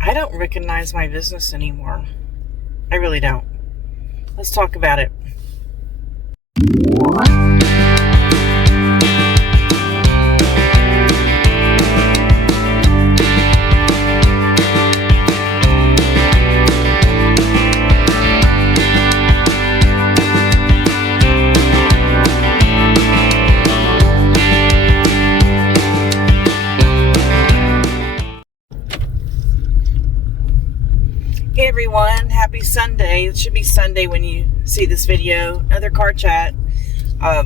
I don't recognize my business anymore. I really don't. Let's talk about it. Hey everyone, happy Sunday. It should be Sunday when you see this video. Another car chat. I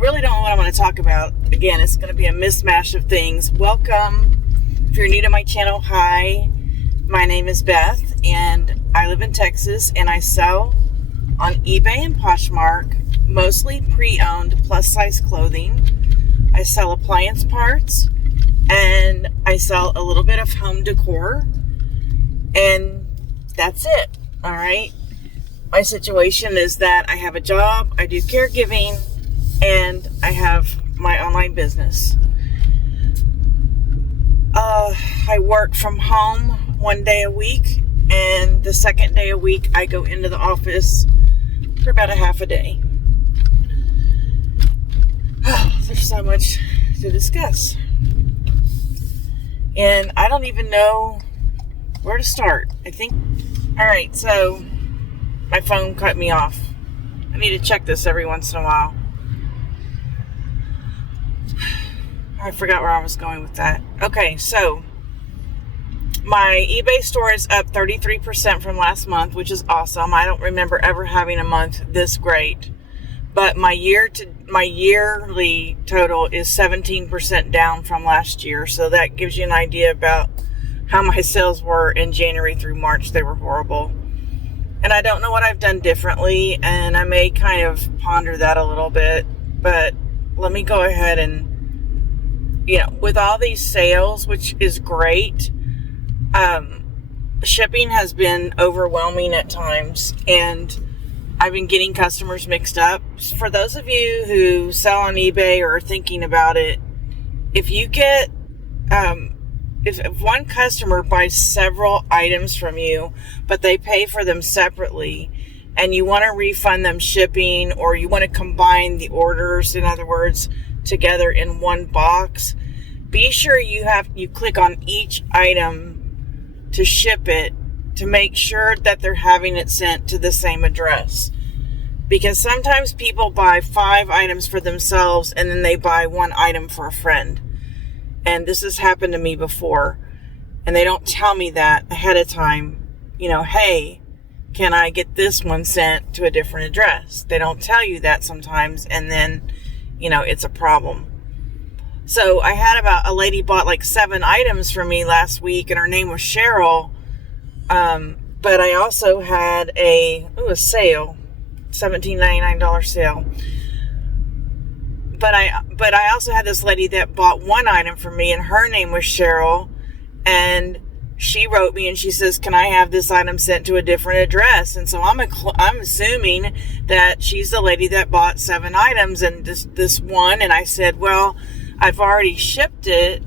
really don't know what I'm going to talk about. Again, it's going to be a mismatch of things. Welcome. If you're new to my channel, hi. My name is Beth and I live in Texas and I sell on eBay and Poshmark, mostly pre-owned plus size clothing. I sell appliance parts and I sell a little bit of home decor. And that's it. All right. My situation is that I have a job, I do caregiving, and I have my online business. I work from home one day a week, and the second day a week I go into the office for about a half a day. Oh, there's so much to discuss. And I don't even know where to start. I think, all right, so my phone cut me off. I need to check this every once in a while. I forgot where I was going with that. Okay, so my eBay store is up 33% from last month, which is awesome. I don't remember ever having a month this great. But my yearly total is 17% down from last year. So that gives you an idea about how my sales were in January through March. They were horrible. And I don't know what I've done differently, and I may kind of ponder that a little bit, but let me go ahead and, with all these sales, which is great, shipping has been overwhelming at times, and I've been getting customers mixed up. For those of you who sell on eBay or are thinking about it, if you get, if one customer buys several items from you, but they pay for them separately, and you want to refund them shipping, or you want to combine the orders, in other words, together in one box, be sure you click on each item to ship it to make sure that they're having it sent to the same address. Because sometimes people buy 5 items for themselves and then they buy 1 item for a friend. And this has happened to me before. And they don't tell me that ahead of time. Hey, can I get this one sent to a different address? They don't tell you that sometimes. And then, it's a problem. So I had a lady bought like 7 items from me last week, and her name was Cheryl. But I also had a sale, $17.99 sale. But I also had this lady that bought 1 item from me, and her name was Cheryl, and she wrote me and she says, "Can I have this item sent to a different address?" And so I'm assuming that she's the lady that bought 7 items and this one. And I said, "Well, I've already shipped it,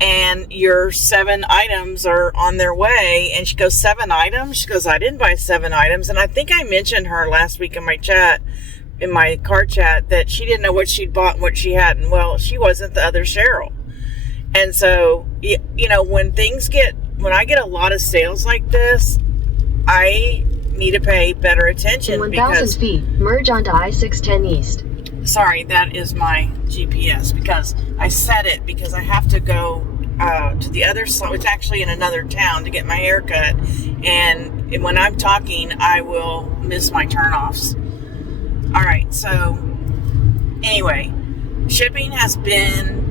and your 7 items are on their way." And she goes, 7 items? She goes, "I didn't buy 7 items." And I think I mentioned her last week in my car chat, that she didn't know what she'd bought and what she hadn't. Well, she wasn't the other Cheryl. And so, when I get a lot of sales like this, I need to pay better attention. In 1,000 feet, merge onto I-610 East. Sorry, that is my GPS, because I set it because I have to go to the other side, which actually in another town, to get my hair cut. And when I'm talking, I will miss my turnoffs. All right, so anyway, shipping has been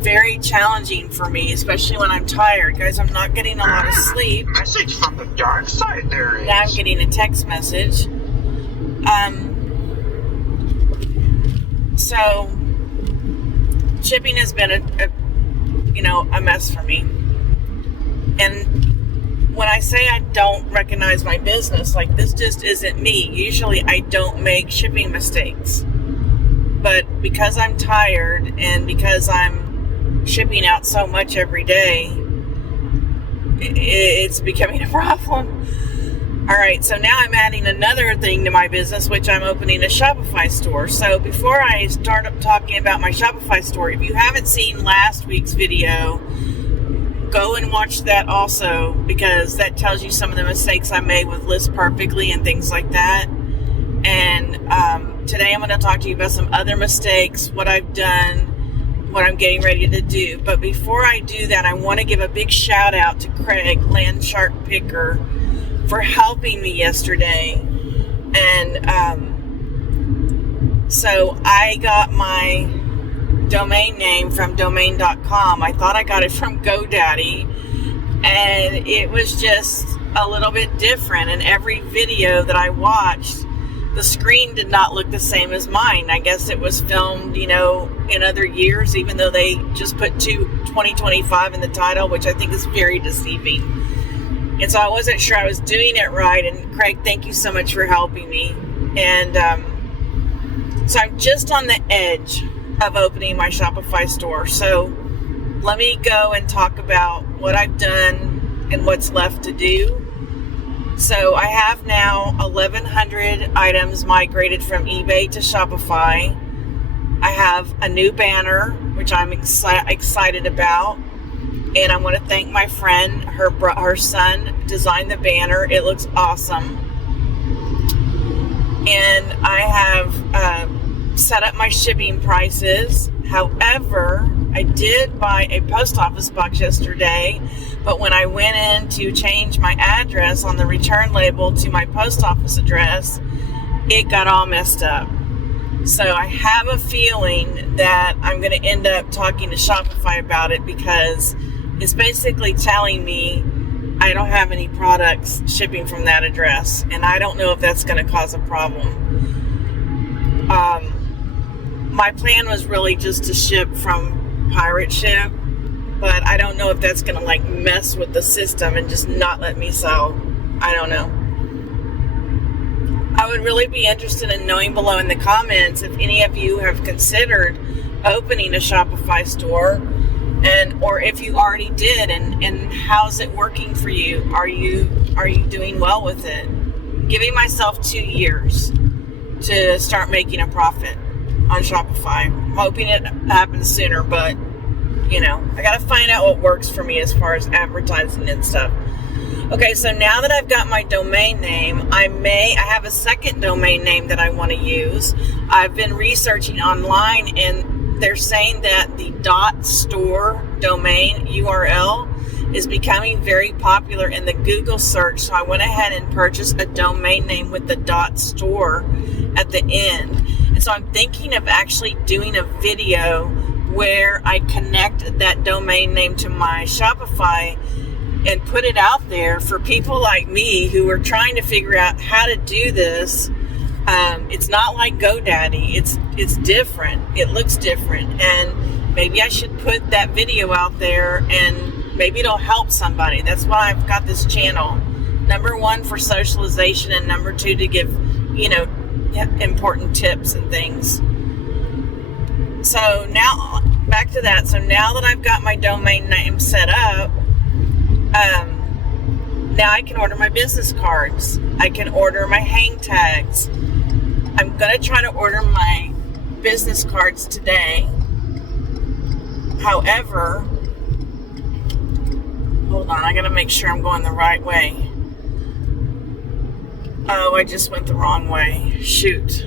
very challenging for me, especially when I'm tired. Guys, I'm not getting a lot of sleep. Message from the dark side there is. Now I'm getting a text message. So shipping has been a mess for me. And when I say I don't recognize my business, like, this just isn't me. Usually I don't make shipping mistakes. But because I'm tired and because I'm shipping out so much every day, it's becoming a problem. All right, so now I'm adding another thing to my business, which I'm opening a Shopify store. So before I start up talking about my Shopify store, if you haven't seen last week's video, go and watch that also, because that tells you some of the mistakes I made with List Perfectly and things like that. And today I'm going to talk to you about some other mistakes, what I've done, what I'm getting ready to do. But before I do that, I want to give a big shout out to Craig, Land Shark Picker, for helping me yesterday. And so I got my domain name from domain.com. I thought I got it from GoDaddy, and it was just a little bit different. And every video that I watched, the screen did not look the same as mine. I guess it was filmed, in other years, even though they just put 2025 in the title, which I think is very deceiving. And so I wasn't sure I was doing it right. And Craig, thank you so much for helping me. And so I'm just on the edge of opening my Shopify store. So let me go and talk about what I've done and what's left to do. So I have now 1,100 items migrated from eBay to Shopify. I have a new banner, which I'm excited about. And I want to thank my friend. Her son designed the banner. It looks awesome. And I have set up my shipping prices. However, I did buy a post office box yesterday, but when I went in to change my address on the return label to my post office address, it got all messed up. So I have a feeling that I'm going to end up talking to Shopify about it, because it's basically telling me I don't have any products shipping from that address, and I don't know if that's going to cause a problem. My plan was really just to ship from Pirate Ship, but I don't know if that's going to mess with the system and just not let me sell. I don't know. I would really be interested in knowing below in the comments if any of you have considered opening a Shopify store, or if you already did, and how's it working for you? Are you doing well with it? I'm giving myself 2 years to start making a profit on Shopify. I'm hoping it happens sooner, but I got to find out what works for me as far as advertising and stuff. Okay, so now that I've got my domain name, I have a second domain name that I want to use. I've been researching online, and they're saying that the .store domain URL is becoming very popular in the Google search. So I went ahead and purchased a domain name with the .store at the end. And so I'm thinking of actually doing a video where I connect that domain name to my Shopify and put it out there for people like me who are trying to figure out how to do this. It's not like GoDaddy. It's different. It looks different. And maybe I should put that video out there, and maybe it'll help somebody. That's why I've got this channel. Number one, for socialization, and number two, to give, important tips and things. So now, back to that. So now that I've got my domain name set up, now I can order my business cards. I can order my hang tags. I'm going to try to order my business cards today. However, hold on, I got to make sure I'm going the right way. Oh, I just went the wrong way. Shoot.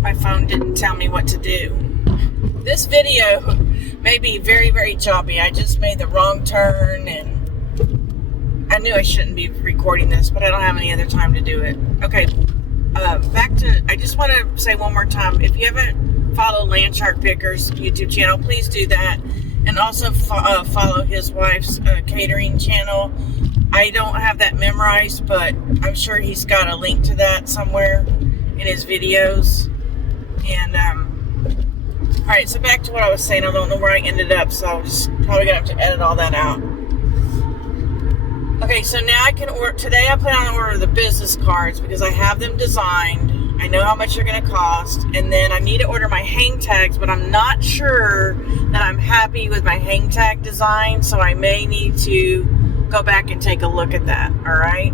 My phone didn't tell me what to do. This video may be very, very choppy. I just made the wrong turn, and I knew I shouldn't be recording this, but I don't have any other time to do it. Okay, I just want to say one more time, if you haven't followed Land Shark Picker's YouTube channel, please do that. And also follow his wife's catering channel. I don't have that memorized, but I'm sure he's got a link to that somewhere in his videos. And, alright, so back to what I was saying. I don't know where I ended up, so I'm just probably going to have to edit all that out. Okay, so now I can order. Today I plan on order the business cards because I have them designed. I know how much they're going to cost. And then I need to order my hang tags, but I'm not sure that I'm happy with my hang tag design, so I may need to go back and take a look at that. All right.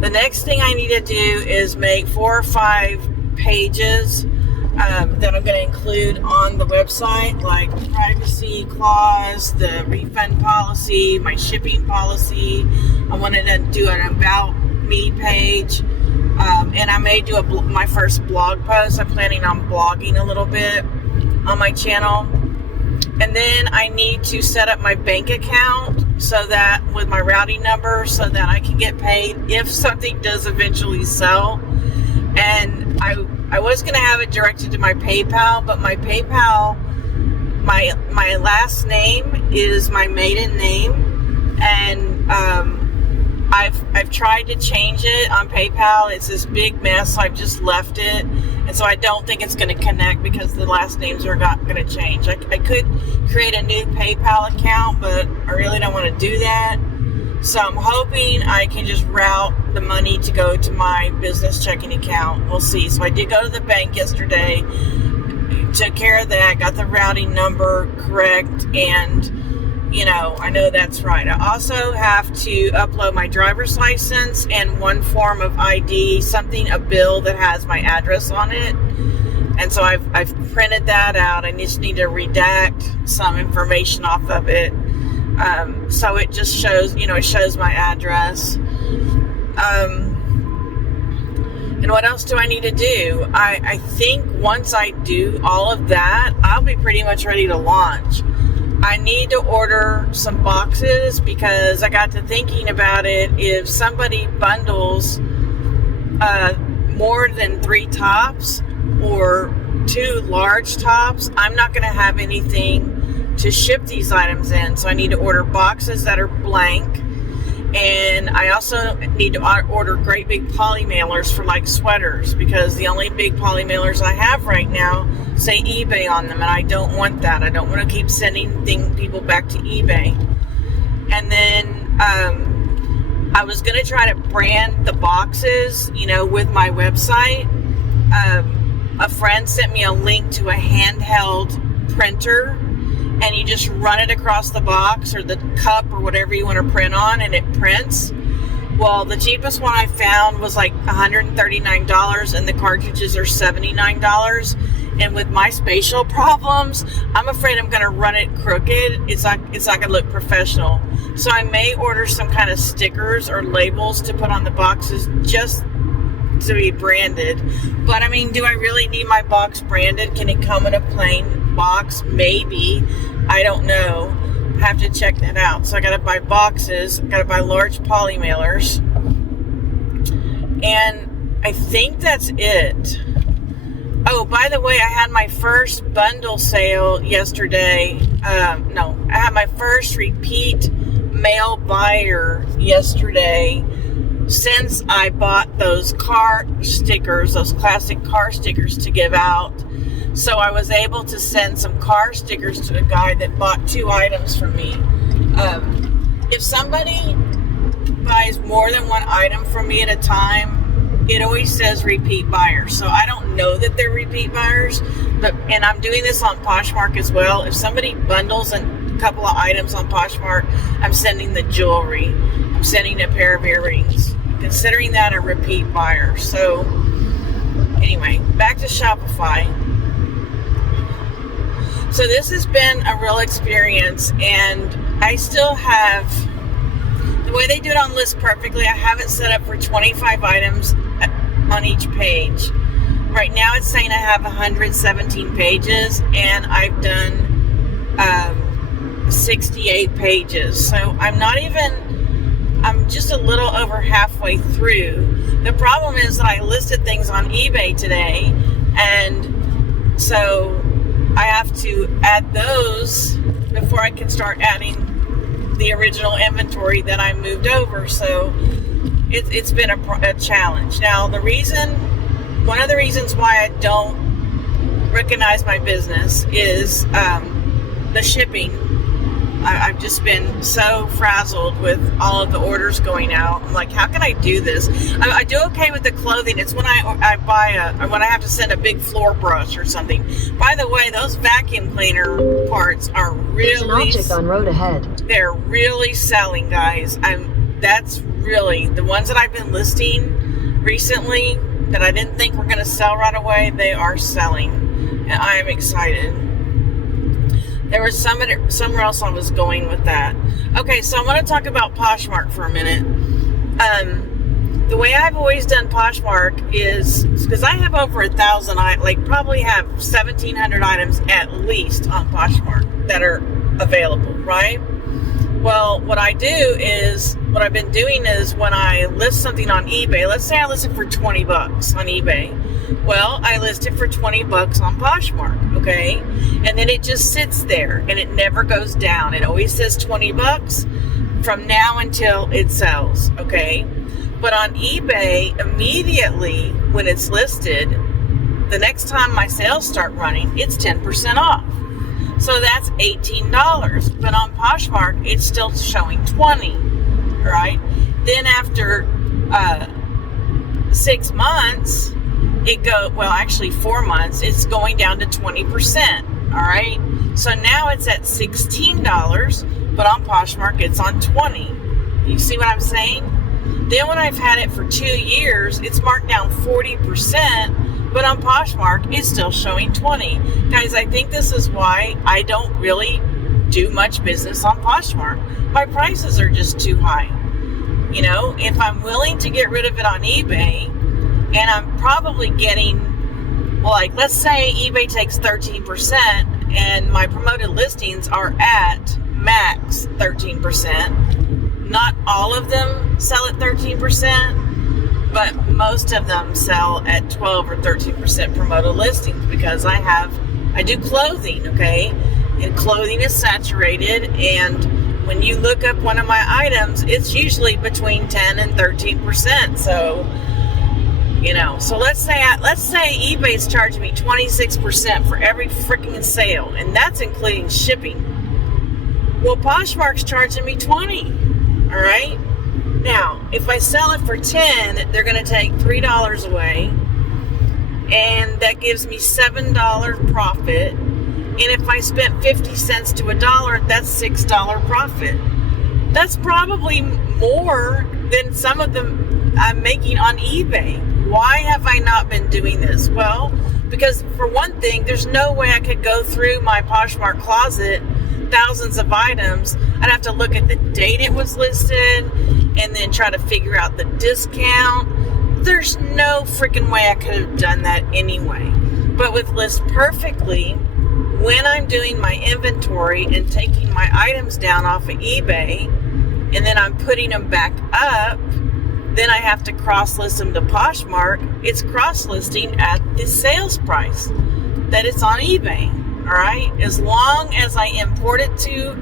The next thing I need to do is make 4 or 5 pages that I'm going to include on the website, like the privacy clause, the refund policy, my shipping policy. I wanted to do an about me page, and I may do my first blog post. I'm planning on blogging a little bit on my channel. And then I need to set up my bank account so that with my routing number so that I can get paid if something does eventually sell. And I was going to have it directed to my PayPal, but my PayPal, my last name is my maiden name, and I've tried to change it on PayPal. It's this big mess, so I've just left it, and so I don't think it's going to connect because the last names are not going to change. I could create a new PayPal account, but I really don't want to do that. So I'm hoping I can just route the money to go to my business checking account. We'll see. So I did go to the bank yesterday, took care of that, got the routing number correct, and I know that's right. I also have to upload my driver's license and one form of ID, a bill that has my address on it. And so I've printed that out. I just need to redact some information off of it. So it just shows, it shows my address. And what else do I need to do? I think once I do all of that, I'll be pretty much ready to launch. I need to order some boxes because I got to thinking about it. If somebody bundles more than 3 tops or 2 large tops, I'm not going to have anything to ship these items in. So I need to order boxes that are blank. And I also need to order great big poly mailers for like sweaters, because the only big poly mailers I have right now say eBay on them, and I don't want that. I don't want to keep sending people back to eBay. And then I was going to try to brand the boxes, with my website. A friend sent me a link to a handheld printer, and you just run it across the box or the cup or whatever you want to print on, and it prints. Well, the cheapest one I found was like $139, and the cartridges are $79. And with my spatial problems, I'm afraid I'm going to run it crooked. It's not going to look professional. So I may order some kind of stickers or labels to put on the boxes just to be branded. But I mean, do I really need my box branded? Can it come in a plain box? Maybe. I don't know. I have to check that out. So I got to buy boxes. I got to buy large poly mailers. And I think that's it. Oh, by the way, I had my first bundle sale yesterday. I had my first repeat mail buyer yesterday since I bought those car stickers, those classic car stickers to give out. So I was able to send some car stickers to a guy that bought 2 items from me. If somebody buys more than 1 item from me at a time, it always says repeat buyers. So I don't know that they're repeat buyers, and I'm doing this on Poshmark as well. If somebody bundles a couple of items on Poshmark, I'm sending the jewelry. I'm sending a pair of earrings, considering that a repeat buyer. So anyway, back to Shopify. So this has been a real experience, and I still have, the way they do it on List Perfectly, I have it set up for 25 items on each page. Right now it's saying I have 117 pages, and I've done 68 pages. So I'm just a little over halfway through. The problem is that I listed things on eBay today, and so I have to add those before I can start adding the original inventory that I moved over. So it's been a challenge. Now, one of the reasons why I don't recognize my business is the shipping. I've just been so frazzled with all of the orders going out. I'm like, how can I do this? I do okay with the clothing. It's when I buy when I have to send a big floor brush or something. By the way, those vacuum cleaner parts are really... There's an object on road ahead. They're really selling, guys. That's really the ones that I've been listing recently that I didn't think were going to sell right away. They are selling, and I am excited. There was somewhere else I was going with that. Okay, so I want to talk about Poshmark for a minute. The way I've always done Poshmark is because I have over 1,000, probably have 1,700 items at least on Poshmark that are available, right? Well, what I've been doing is when I list something on eBay, let's say I list it for $20 on eBay. Well, I list it for $20 on Poshmark, okay? And then it just sits there and it never goes down. It always says $20 from now until it sells, okay? But on eBay, immediately when it's listed, the next time my sales start running, it's 10% off. So that's $18. But on Poshmark, it's still showing $20, right? Then after 6 months, 4 months, it's going down to 20%, all right? So now it's at $16, but on Poshmark, it's on $20. You see what I'm saying? Then when I've had it for 2 years, it's marked down 40%, but on Poshmark, it's still showing $20. Guys, I think this is why I don't really do much business on Poshmark. My prices are just too high. You know, if I'm willing to get rid of it on eBay, and I'm probably getting, let's say eBay takes 13%, and my promoted listings are at max 13%. Not all of them sell at 13%, but most of them sell at 12 or 13% promoted listings because I do clothing, okay? And clothing is saturated, and when you look up one of my items, it's usually between 10 and 13%. So, so let's say eBay's charging me 26% for every freaking sale, and that's including shipping. Well, Poshmark's charging me 20. All right. Now, if I sell it for 10, they're going to take $3 away, and that gives me $7 profit. And if I spent 50 cents to $1, that's $6 profit. That's probably more than some of them I'm making on eBay. Why have I not been doing this? Well, because for one thing, there's no way I could go through my Poshmark Closet, thousands of items. I'd have to look at the date it was listed and then try to figure out the discount. There's no freaking way I could have done that anyway. But with List Perfectly, when I'm doing my inventory and taking my items down off of eBay and then I'm putting them back up, then I have to cross-list them to Poshmark. It's cross-listing at the sales price that it's on eBay. All right, as long as I import it to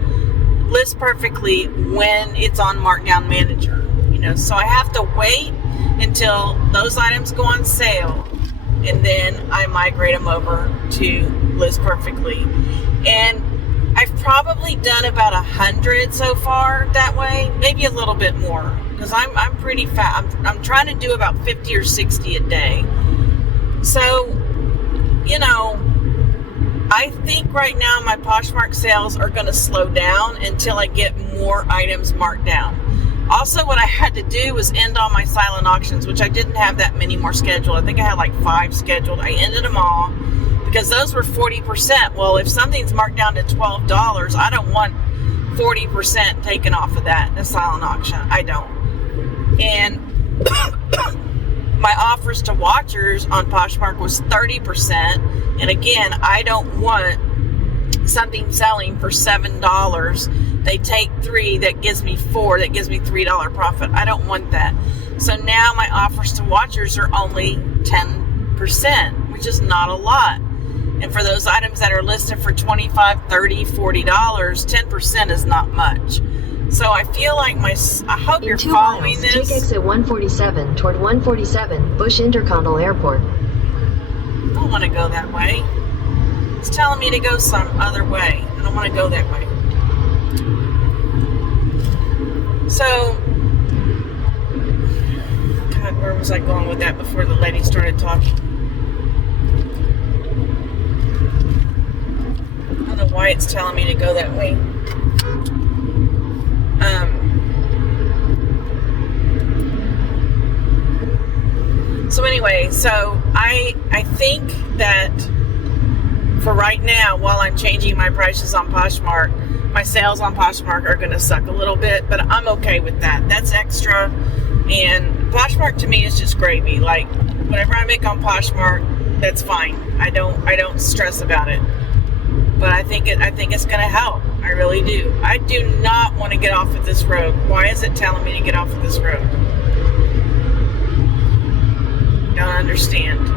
List Perfectly when it's on Markdown Manager, so I have to wait until those items go on sale, and then I migrate them over to List Perfectly. And I've probably done about 100 so far that way, maybe a little bit more, because I'm pretty fast. I'm trying to do about 50 or 60 a day. So, I think right now my Poshmark sales are going to slow down until I get more items marked down. Also, what I had to do was end all my silent auctions, which I didn't have that many more scheduled. I think I had 5 scheduled. I ended them all because those were 40%. Well, if something's marked down to $12, I don't want 40% taken off of that in a silent auction. I don't. And my offers to watchers on Poshmark was 30%. And again, I don't want something selling for $7. They take 3, that gives me 4, that gives me $3 profit. I don't want that. So now my offers to watchers are only 10%, which is not a lot. And for those items that are listed for $25, $30, $40, 10% is not much. So I feel like I hope you're following this. Take exit 147 toward 147 Bush Intercontinental Airport. I don't want to go that way. It's telling me to go some other way. I don't want to go that way. So, God, where was I going with that before the lady started talking? I don't know why it's telling me to go that way. So anyway, so I think that for right now, while I'm changing my prices on Poshmark, my sales on Poshmark are going to suck a little bit, but I'm okay with that. That's extra, and Poshmark to me is just gravy. Like, whatever I make on Poshmark, that's fine. I don't stress about it. But I think it's going to help. I really do. I do not want to get off of this road. Why is it telling me to get off of this road? Don't understand.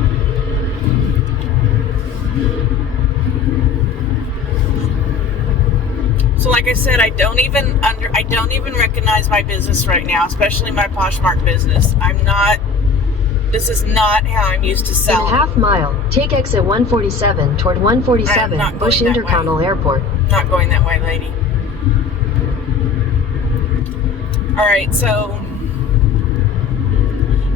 So like I said, I don't even recognize my business right now, especially my Poshmark business. This is not how I'm used to selling. In a half mile, take exit 147 toward 147 Bush Intercontinental Airport. Not going that way, lady. Alright, so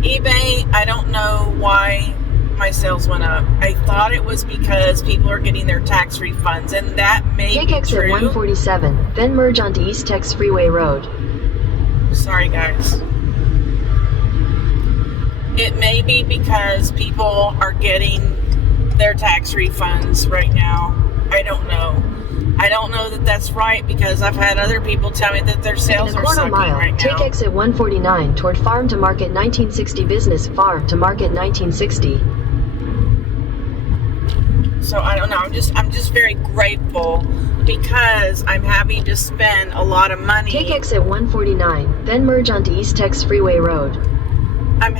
eBay, I don't know why my sales went up. I thought it was because people are getting their tax refunds, and that may Take be exit true. 147, then merge onto East Tex Freeway Road. Sorry, guys. It may be because people are getting their tax refunds right now. I don't know. I don't know that that's right because I've had other people tell me that their sales are sucking right now. Take exit 149 toward Farm to Market 1960 Business Farm to Market 1960. So I don't know. I'm just very grateful because I'm having to spend a lot of money. Take exit 149, then merge onto East Tex Freeway Road. I'm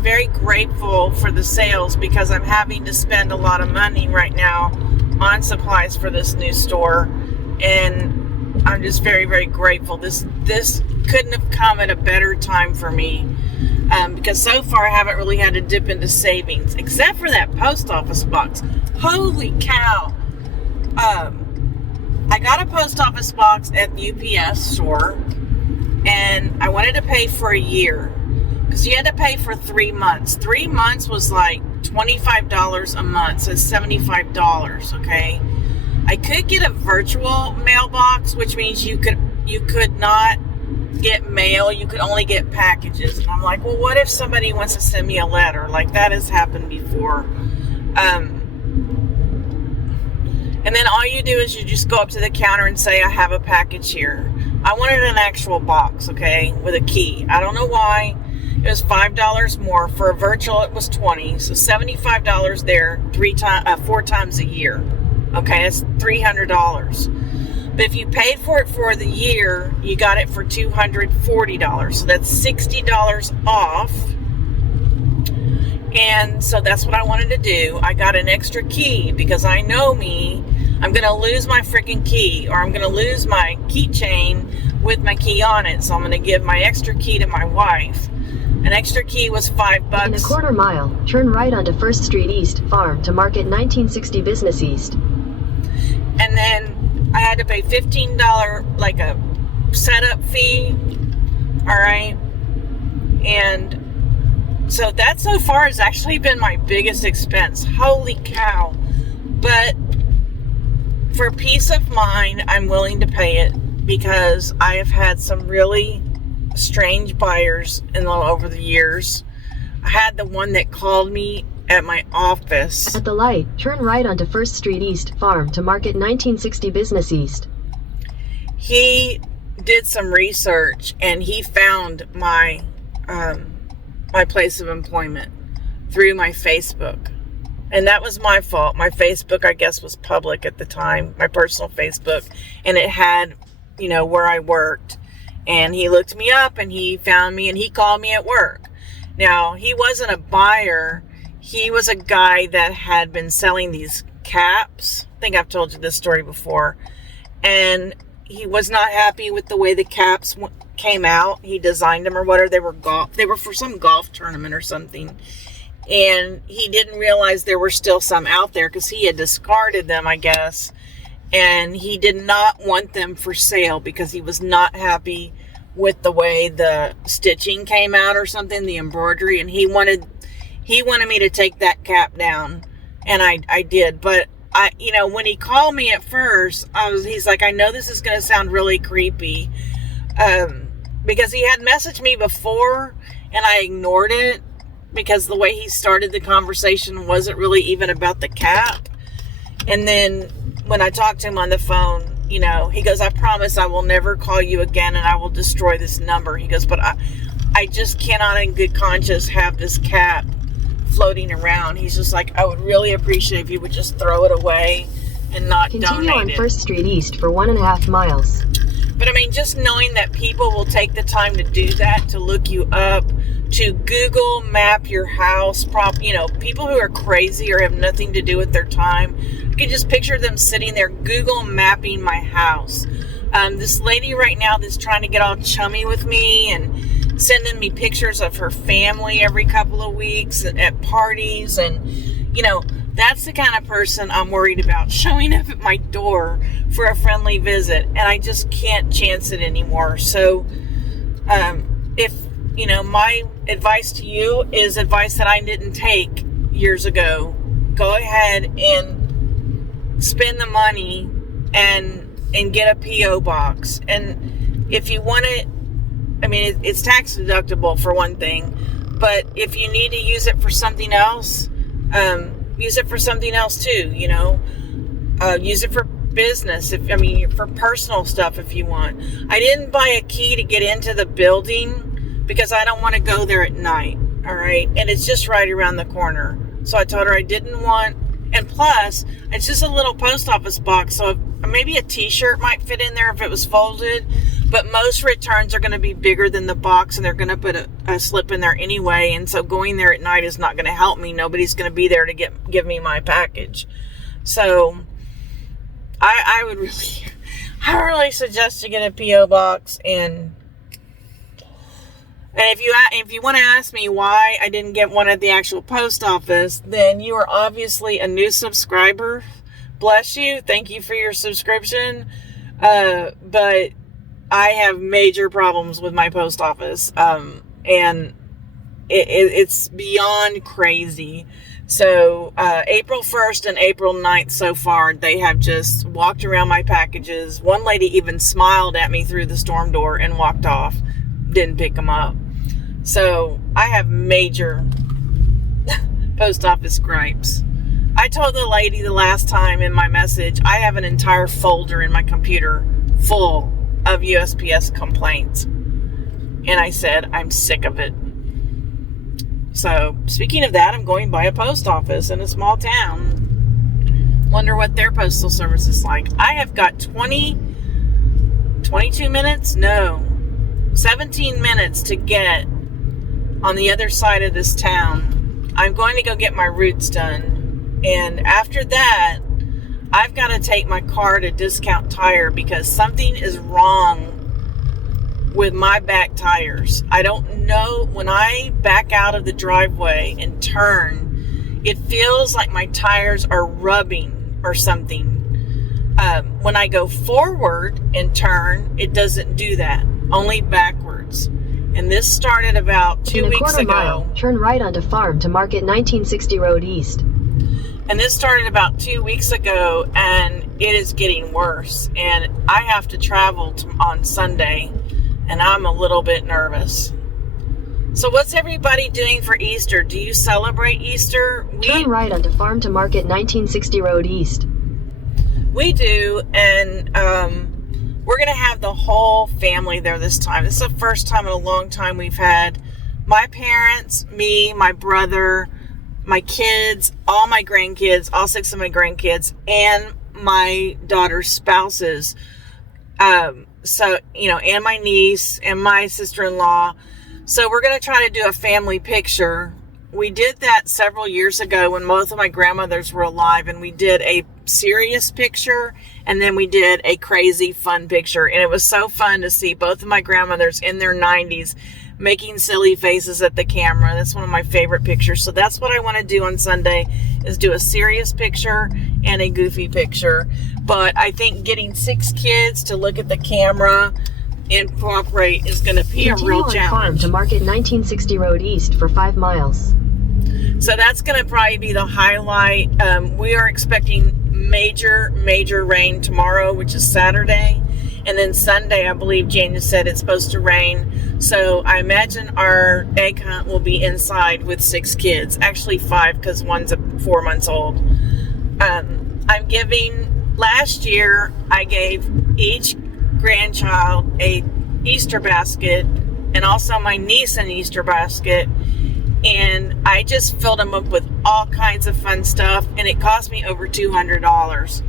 very grateful for the sales because I'm having to spend a lot of money right now on supplies for this new store, and I'm just very, very grateful. This couldn't have come at a better time for me, because so far I haven't really had to dip into savings, except for that post office box. Holy cow! I got a post office box at the UPS store, and I wanted to pay for a year, because you had to pay for 3 months. 3 months was like $25 a month, so $75, okay? I could get a virtual mailbox, which means you could not get mail, you could only get packages. And I'm like, well, what if somebody wants to send me a letter? Like, that has happened before. And then all you do is you just go up to the counter and say, I have a package here. I wanted an actual box, okay, with a key. I don't know why. It was $5 more. For a virtual, it was $20. So $75 there 4 times a year. Okay, that's $300. But if you paid for it for the year, you got it for $240. So that's $60 off. And so that's what I wanted to do. I got an extra key because I know me. I'm going to lose my freaking key, or I'm going to lose my keychain with my key on it. So I'm going to give my extra key to my wife. An extra key was $5. In a quarter mile, turn right onto 1st Street East, Farm to Market 1960 Business East. And then I had to pay $15, like a setup fee. All right. And so that so far has actually been my biggest expense. Holy cow. But for peace of mind, I'm willing to pay it because I have had some really strange buyers over the years. I had the one that called me at my office. At the light, turn right onto 1st Street East, Farm to Market 1960 Business East. He did some research and he found my my place of employment through my Facebook. And that was my fault. My Facebook, I guess, was public at the time, my personal Facebook, and it had, where I worked. And he looked me up and he found me and he called me at work. Now, he wasn't a buyer. He was a guy that had been selling these caps. I think I've told you this story before. And he was not happy with the way the caps came out. He designed them or whatever. They were for some golf tournament or something. And he didn't realize there were still some out there because he had discarded them, I guess. And he did not want them for sale because he was not happy with the way the stitching came out or something, the embroidery, and he wanted me to take that cap down, and I did. But when he called me at first, he's like, I know this is going to sound really creepy, because he had messaged me before and I ignored it because the way he started the conversation wasn't really even about the cap. And then when I talked to him on the phone, he goes, I promise I will never call you again and I will destroy this number. He goes, but I just cannot in good conscience have this cap floating around. He's just like, I would really appreciate if you would just throw it away and not donate it. Continue on 1st Street East for 1.5 miles. But I mean, just knowing that people will take the time to do that, to look you up, to Google map your house, people who are crazy or have nothing to do with their time. I can just picture them sitting there Google mapping my house. This lady right now that's trying to get all chummy with me and sending me pictures of her family every couple of weeks at parties. And, that's the kind of person I'm worried about showing up at my door for a friendly visit. And I just can't chance it anymore. So, my advice to you is advice that I didn't take years ago. Go ahead and spend the money and get a P.O. box. And if you want it, it's tax deductible for one thing, but if you need to use it for something else, use it for something else too, use it for business, for personal stuff if you want. I didn't buy a key to get into the building because I don't want to go there at night, all right? And it's just right around the corner. So I told her I didn't want, and plus, it's just a little post office box, so maybe a t-shirt might fit in there if it was folded, but most returns are going to be bigger than the box, and they're going to put a slip in there anyway, and so going there at night is not going to help me. Nobody's going to be there to give me my package. So I really suggest you get a P.O. box. And if you want to ask me why I didn't get one at the actual post office, then you are obviously a new subscriber. Bless you. Thank you for your subscription. But I have major problems with my post office. And it's beyond crazy. So, April 1st and April 9th so far, they have just walked around my packages. One lady even smiled at me through the storm door and walked off. Didn't pick them up. So, I have major post office gripes. I told the lady the last time in my message, I have an entire folder in my computer full of USPS complaints. And I said, I'm sick of it. So, speaking of that, I'm going by a post office in a small town. Wonder what their postal service is like. I have got 22 minutes? No. 17 minutes to get on the other side of this town. I'm going to go get my roots done. And after that, I've got to take my car to Discount Tire because something is wrong with my back tires. I don't know, when I back out of the driveway and turn, it feels like my tires are rubbing or something. When I go forward and turn, it doesn't do that, only backwards. And this started about 2 weeks ago. Mile, turn right onto Farm to Market 1960 Road East. And this started about 2 weeks ago, and it is getting worse. And I have to travel on Sunday, and I'm a little bit nervous. So what's everybody doing for Easter? Do you celebrate Easter? Turn right onto Farm to Market 1960 Road East. We do, and we're going to have the whole family there this time. This is the first time in a long time we've had my parents, me, my brother, my kids, all my grandkids, all 6 of my grandkids, and my daughter's spouses. And my niece and my sister-in-law. So we're going to try to do a family picture. We did that several years ago when both of my grandmothers were alive, and we did a serious picture, and then we did a crazy fun picture. And it was so fun to see both of my grandmothers in their 90s making silly faces at the camera. That's one of my favorite pictures. So that's what I want to do on Sunday, is do a serious picture and a goofy picture. But I think getting 6 kids to look at the camera incorporate is going to be a Continue real on challenge. Farm to Market 1960 Road East for 5 miles. So that's going to probably be the highlight. We are expecting major rain tomorrow, which is Saturday. And then Sunday, I believe Jane said it's supposed to rain. So I imagine our egg hunt will be inside with 6 kids. Actually 5, because one's 4 months old. Last year, I gave each grandchild a Easter basket, and also my niece an Easter basket. And I just filled them up with all kinds of fun stuff, and it cost me over $200.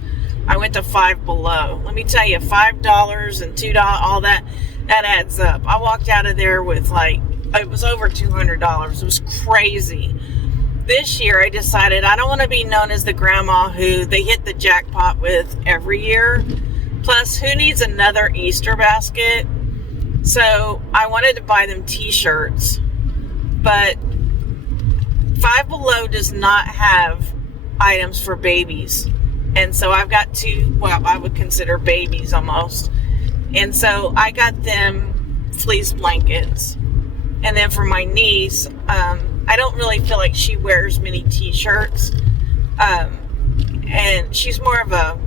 I went to Five Below. Let me tell you, $5 and $2, all that adds up. I walked out of there with it was over $200. It was crazy. This year I decided I don't want to be known as the grandma who they hit the jackpot with every year. Plus, who needs another Easter basket? So I wanted to buy them t-shirts, but Five Below does not have items for babies. And so I've got 2, I would consider babies almost. And so I got them fleece blankets. And then for my niece, I don't really feel like she wears many t-shirts. And she's more of a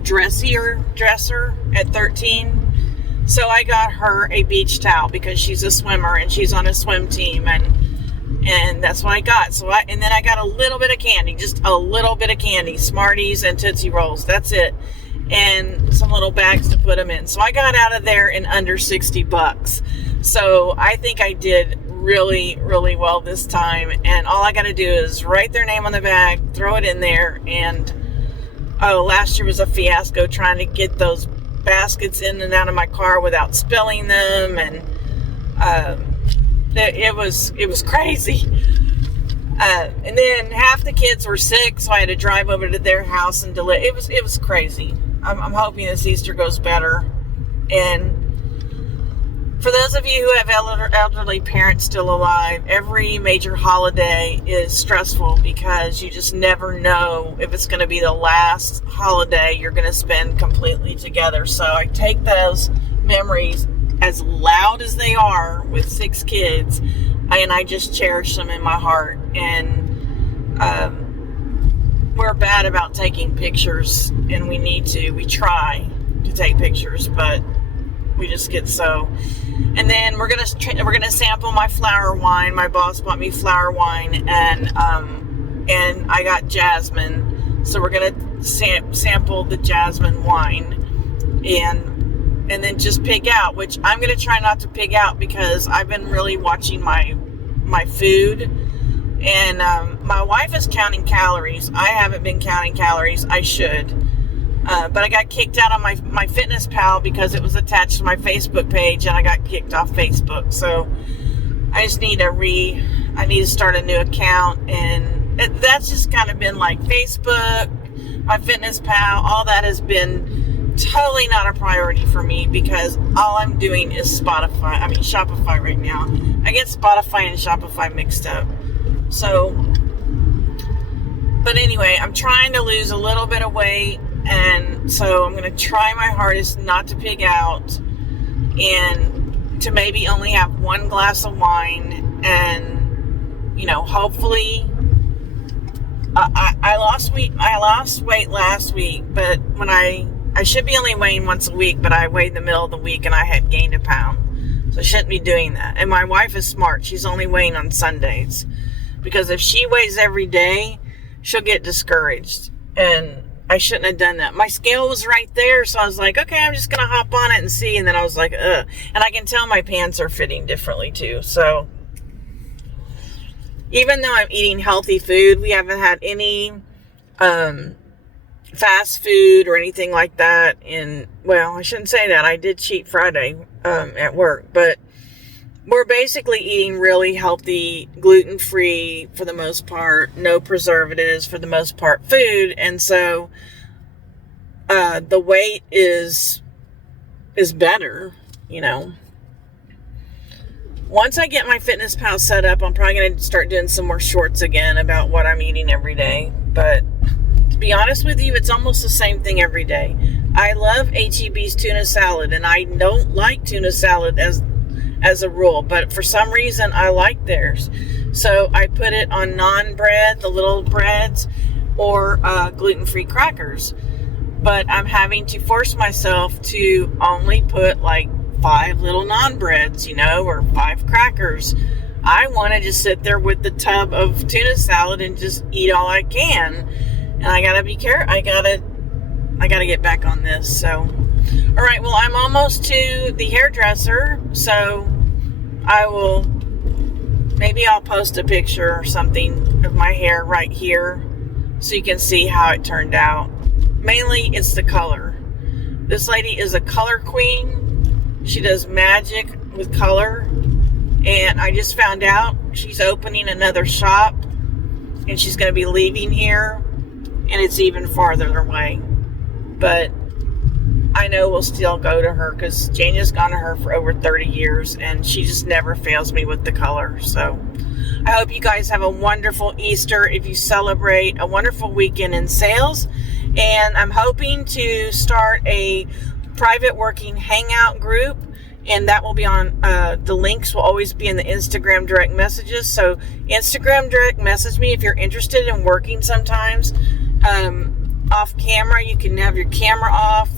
dresser at 13. So I got her a beach towel because she's a swimmer and she's on a swim team, and that's what I got. And then I got a little bit of candy, just a little bit of candy, Smarties and Tootsie Rolls. That's it. And some little bags to put them in. So I got out of there in under $60. So I think I did really, really well this time. And all I got to do is write their name on the bag, throw it in there. And last year was a fiasco trying to get those baskets in and out of my car without spilling them. And it was crazy. And then half the kids were sick, so I had to drive over to their house and deliver. It was crazy. I'm hoping this Easter goes better. And for those of you who have elderly parents still alive, every major holiday is stressful because you just never know if it's going to be the last holiday you're going to spend completely together. So I take those memories, as loud as they are, with 6 kids, and I just cherish them in my heart. And we're bad about taking pictures, and we try to take pictures, but we just get so. And then we're gonna sample my flower wine. My boss bought me flower wine, and I got jasmine, so we're gonna sample the jasmine wine, and then just pig out, which I'm going to try not to pig out because I've been really watching my food. And my wife is counting calories. I haven't been counting calories. I should. But I got kicked out on my Fitness Pal because it was attached to my Facebook page, and I got kicked off Facebook. So I just need to start a new account. And that's just kind of been like Facebook, my Fitness Pal, all that has been totally not a priority for me because all I'm doing is Shopify right now. I get Spotify and Shopify mixed up. So, but anyway, I'm trying to lose a little bit of weight, and so I'm going to try my hardest not to pig out and to maybe only have 1 glass of wine. And hopefully I lost weight last week, but when I should be only weighing once a week, but I weighed in the middle of the week and I had gained a pound. So I shouldn't be doing that. And my wife is smart. She's only weighing on Sundays. Because if she weighs every day, she'll get discouraged. And I shouldn't have done that. My scale was right there, so I was like, okay, I'm just going to hop on it and see. And then I was like, ugh. And I can tell my pants are fitting differently too. So even though I'm eating healthy food, we haven't had any fast food or anything like that. And well, I shouldn't say that. I did cheat Friday at work, but we're basically eating really healthy, gluten-free for the most part, no preservatives for the most part food. And so the weight is better, Once I get my Fitness Pal set up, I'm probably going to start doing some more shorts again about what I'm eating every day. But to be honest with you, it's almost the same thing every day. I love HEB's tuna salad, and I don't like tuna salad as a rule, but for some reason I like theirs. So I put it on naan bread, the little breads, or gluten-free crackers. But I'm having to force myself to only put like 5 little naan breads, or 5 crackers. I want to just sit there with the tub of tuna salad and just eat all I can. And I gotta be careful. I gotta get back on this. So, all right. Well, I'm almost to the hairdresser, so maybe I'll post a picture or something of my hair right here, so you can see how it turned out. Mainly, it's the color. This lady is a color queen. She does magic with color. And I just found out she's opening another shop. And she's going to be leaving here. And it's even farther away. But I know we'll still go to her, because Jane has gone to her for over 30 years. And she just never fails me with the color. So I hope you guys have a wonderful Easter if you celebrate, a wonderful weekend in sales. And I'm hoping to start a private working hangout group, and that will be on, the links will always be in the Instagram direct messages. So Instagram direct message me if you're interested in working sometimes off camera. You can have your camera off.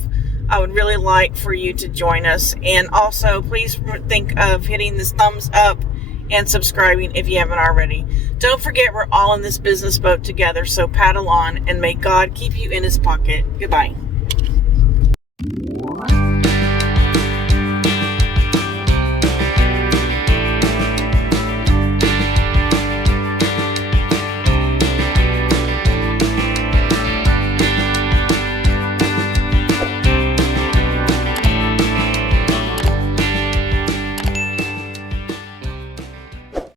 I would really like for you to join us. And also, please think of hitting this thumbs up and subscribing if you haven't already. Don't forget, we're all in this business boat together, so paddle on, and may God keep you in his pocket. Goodbye.